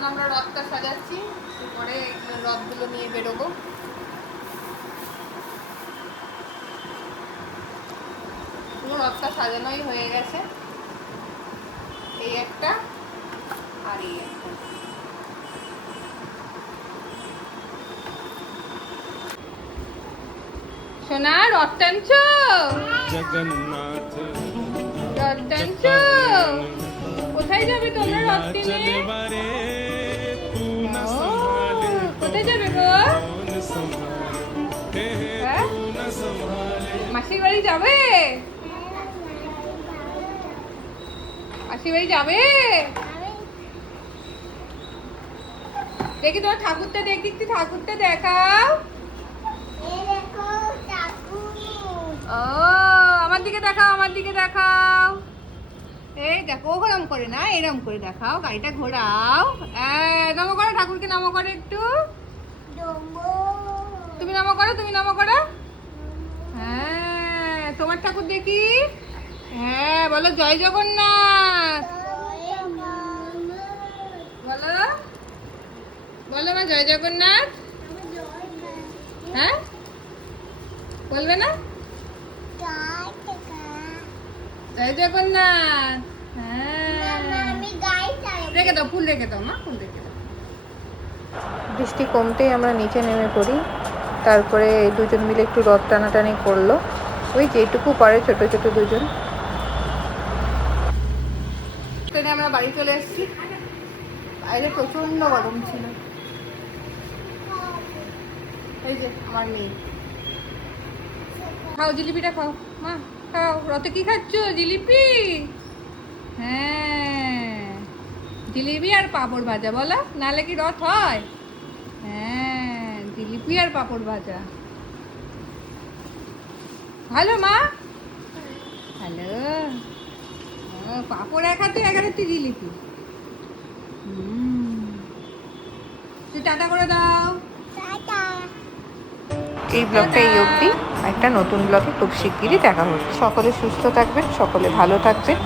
এখন আমরা রথটা সাজাচ্ছি, পরে রথগুলো নিয়ে বেরোবো। পুরো রথটা সাজানোই হয়ে গেছে, এই একটা আর এই একটা। সোনা রথ টানছো? জগন্নাথ রথ টানছো? কোথায় যাবে তোমরা রথ টেনে? কোথায় যাবে গো? হ্যাঁ? মাসির বাড়ি যাবে? মাসির বাড়ি যাবে? দেখি তোমার ঠাকুরটা দেখি, একটু ঠাকুরটা দেখাও। ও আমার দিকে দেখাও, আমার দিকে দেখাও। এই দেখো ওরম করে না, এরম করে দেখাও, গাড়িটা ঘোরাও। নমো করো ঠাকুরকে, নমো করো একটু। তুমি নমো করো, তুমি নমো করো। হ্যাঁ তোমার ঠাকুর দেখি। হ্যাঁ বলো জয় জগন্নাথ। বলো বলো মা জয় জগন্নাথ। হ্যাঁ বলবে না? জয় জগন্নাথ। হ্যাঁ রেখে দাও, ফুল রেখে দাও মা, ফুল রেখে দাও। বৃষ্টি কমতেই আমরা নিচে নেমে পড়ি। তারপরে দুজন মিলে একটু রথ টানাটানি করলো, ওই যেটুকু পারে ছোট ছোট দুজন। ট্রেনে আমরা বাড়ি চলে এসেছি, বাইরে প্রচন্ড গরম ছিল। এই যে আমার মেয়ে, খাও জিলিপিটা খাও মা, খাও। রথে কি খাচ্ছ? জিলিপি? হ্যাঁ জিলিপি আর পাঁপড় ভাজা, বলো নাহলে কি রথ হয়? হ্যাঁ জিলিপি আর পাঁপড় ভাজা। ভালো মা, হ্যালো। পাঁপড় এক হাতে, এক হাতে জিলিপি। তুই টাটা করে দাও। এই ব্লগটা এই অবধি, একটা নতুন ব্লগে খুব শিগগিরই দেখা হচ্ছে। সকলে সুস্থ থাকবেন, সকলে ভালো থাকবেন।